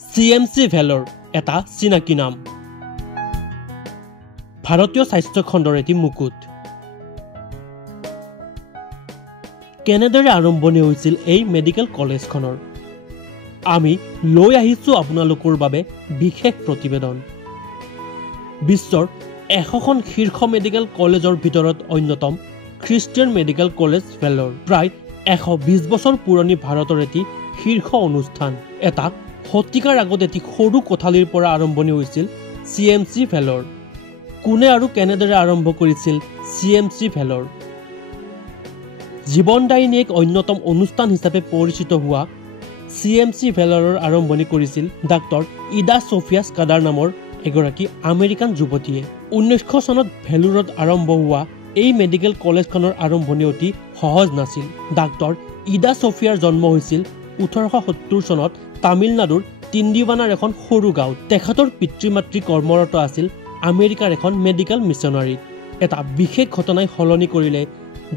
CMC ভেলৰ এটা চিনাকি নাম। ভাৰতীয় স্বাস্থ্য খণ্ডৰ এটি মুকুট। কেনেদৰে আৰম্ভণি হৈছিল এই মেডিকেল কলেজখনৰ? আমি লৈ আহিছো আপোনালোকৰ বাবে বিশেষ প্ৰতিবেদন। বিশ্বৰ 100খন শীৰ্ষ মেডিকেল কলেজৰ ভিতৰত অন্যতম খ্ৰীষ্টিয়ান মেডিকেল কলেজ ভেলৰ প্ৰায় 120 বছৰ পুৰণি ভাৰতৰ এটি শীৰ্ষ অনুষ্ঠান। এটা শতিকাৰ আগত এটি সৰু কোঠালিৰ পৰা আৰম্ভণি হৈছিল CMC ভেলৰ। কোনে আৰু কেনেদৰে আৰম্ভ কৰিছিল CMC ভেলৰ? জীৱনদায়িনী এক অন্যতম অনুষ্ঠান হিচাপে পৰিচিত হোৱা CMC ভেলৰৰ আৰম্ভণি কৰিছিল ডাক্তৰ ইডা ছফিয়া স্কাডাৰ নামৰ এগৰাকী আমেৰিকান যুৱতীয়ে। 1900 চনত ভেলোৰত আৰম্ভ হোৱা এই মেডিকেল কলেজখনৰ আৰম্ভণি অতি সহজ নাছিল। ডাক্তৰ ইডা ছফিয়াৰ জন্ম হৈছিল 1870 চনত তামিলনাডুৰ তিণ্ডিৱানাৰ এখন সৰু গাঁৱত। তেখেতৰ পিতৃ মাতৃ কৰ্মৰত আছিল আমেৰিকাৰ এখন মেডিকেল মিছনাৰীত। এটা বিশেষ ঘটনাই সলনি কৰিলে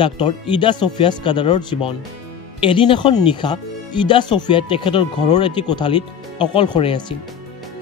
ডাক্তৰ ইডা ছফিয়া স্কাডাৰৰ জীৱন। এদিন এখন নিশা ইডা ছফিয়াই তেখেতৰ ঘৰৰ এটি কোঠালিত অকলশৰে আছিল।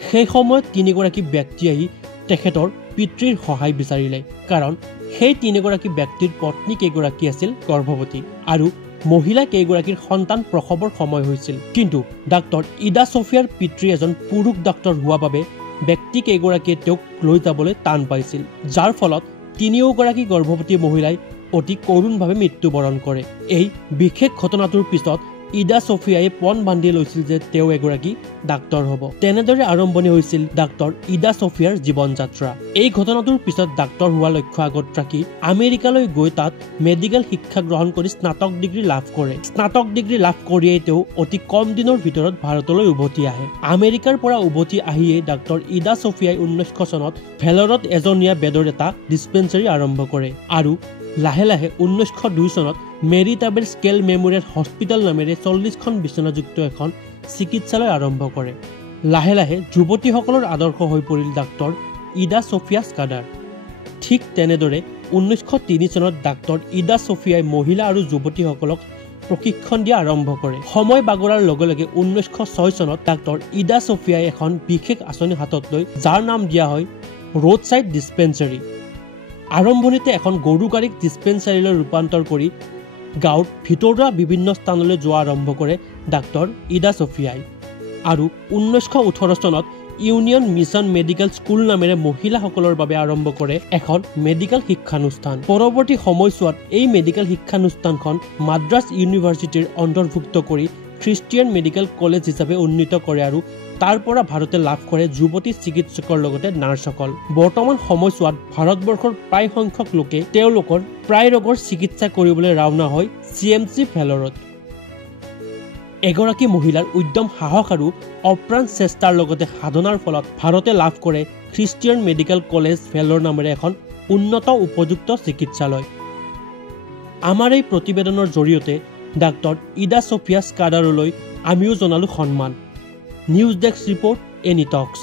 সেই সময়ত তিনিগৰাকী ব্যক্তি আহি তেখেতৰ পিতৃৰ সহায় বিচাৰিলে, কাৰণ সেই তিনিগৰাকী ব্যক্তিৰ পত্নী কেইগৰাকী আছিল গৰ্ভৱতী আৰু মহিলা কেইগৰাকীৰ সন্তান প্ৰসৱৰ সময় হৈছিল। কিন্তু ডাক্তৰ ইডা ছফিয়াৰ পিতৃ এজন পুৰুষ ডাক্তৰ হোৱা বাবে ব্যক্তি কেইগৰাকীয়ে তেওঁক লৈ যাবলৈ টান পাইছিল, যাৰ ফলত তিনিওগৰাকী গৰ্ভৱতী মহিলাই অতি কৰুণভাৱে মৃত্যুবৰণ কৰে। এই বিশেষ ঘটনাটোৰ পিছত ইডা ছফিয়াই পণ বান্ধি লৈছিল যে তেওঁ এগৰাকী ডাক্তৰ হ'ব। তেনেদৰে আৰম্ভণি হৈছিল ডাক্তৰ ইডা ছফিয়াৰ জীৱন যাত্ৰা। এই ঘটনাটোৰ পিছত ডাক্তৰ হোৱাৰ লক্ষ্য আগত ৰাখি আমেৰিকালৈ গৈ তাত মেডিকেল শিক্ষা গ্ৰহণ কৰি স্নাতক ডিগ্ৰী লাভ কৰে। স্নাতক ডিগ্ৰী লাভ কৰিয়েই তেওঁ অতি কম দিনৰ ভিতৰত ভাৰতলৈ উভতি আহে। আমেৰিকাৰ পৰা উভতি আহিয়েই ডাক্তৰ ইডা ছফিয়াই 1900 চনত ভেলৰত এজনীয়া বেডৰ এটা ডিছপেঞ্চাৰী আৰম্ভ কৰে আৰু লাহে লাহে 1902 চনত মেৰী টাবেৰ স্কেল মেমৰিয়েল হস্পিটেল নামেৰে 40খন বিচনাযুক্ত এখন চিকিৎসালয় আৰম্ভ কৰে। লাহে লাহে যুৱতীসকলৰ আদৰ্শ হৈ পৰিল ডাক্তৰ ইডা ছফিয়া স্কাডাৰ। ঠিক তেনেদৰে 1903 চনত ডাক্তৰ ইডা ছফিয়াই মহিলা আৰু যুৱতীসকলক প্ৰশিক্ষণ দিয়া আৰম্ভ কৰে। সময় বাগৰাৰ লগে লগে 1906 চনত ডাক্তৰ ইডা ছফিয়াই এখন বিশেষ আঁচনি হাতত লৈ যাৰ নাম দিয়া হয় ৰোড ছাইড ডিছপেঞ্চাৰী। আৰম্ভণিতে এখন গৰু গাড়ীক ডিছপেঞ্চাৰীলৈ ৰূপান্তৰ কৰি গাঁৱৰ ভিতৰুৱা বিভিন্ন স্থানলৈ যোৱা আৰম্ভ কৰে ডাক্তৰ ইডা ছফিয়াই আৰু 1918 চনত ইউনিয়ন মিছন মেডিকেল স্কুল নামেৰে মহিলাসকলৰ বাবে আৰম্ভ কৰে এখন মেডিকেল শিক্ষানুষ্ঠান। পৰৱৰ্তী সময়ছোৱাত এই মেডিকেল শিক্ষানুষ্ঠানখন মাদ্ৰাছ ইউনিভাৰ্চিটিৰ অন্তৰ্ভুক্ত কৰি খ্ৰীষ্টিয়ান মেডিকেল কলেজ হিচাপে উন্নীত কৰে আৰু তাৰ পৰা ভাৰতে লাভ কৰে যুৱতী চিকিৎসকৰ লগতে নাৰ্ছসকল। বৰ্তমান সময়ছোৱাত ভাৰতবৰ্ষৰ প্ৰায় সংখ্যক লোকে তেওঁলোকৰ প্ৰায় ৰোগৰ চিকিৎসা কৰিবলৈ ৰাওনা হয় CMC ভেলৰত। এগৰাকী মহিলাৰ উদ্যম সাহস আৰু অপ্ৰাণ চেষ্টাৰ লগতে সাধনাৰ ফলত ভাৰতে লাভ কৰে খ্ৰীষ্টিয়ান মেডিকেল কলেজ ভেলৰ নামেৰে এখন উন্নত উপযুক্ত চিকিৎসালয়। আমাৰ এই প্ৰতিবেদনৰ জৰিয়তে ডাক্তৰ ইডা ছফিয়া স্কাডাৰলৈ আমিও জনালো সন্মান। নিউজ ডেস্ক ৰিপৰ্ট, এনি টক্স।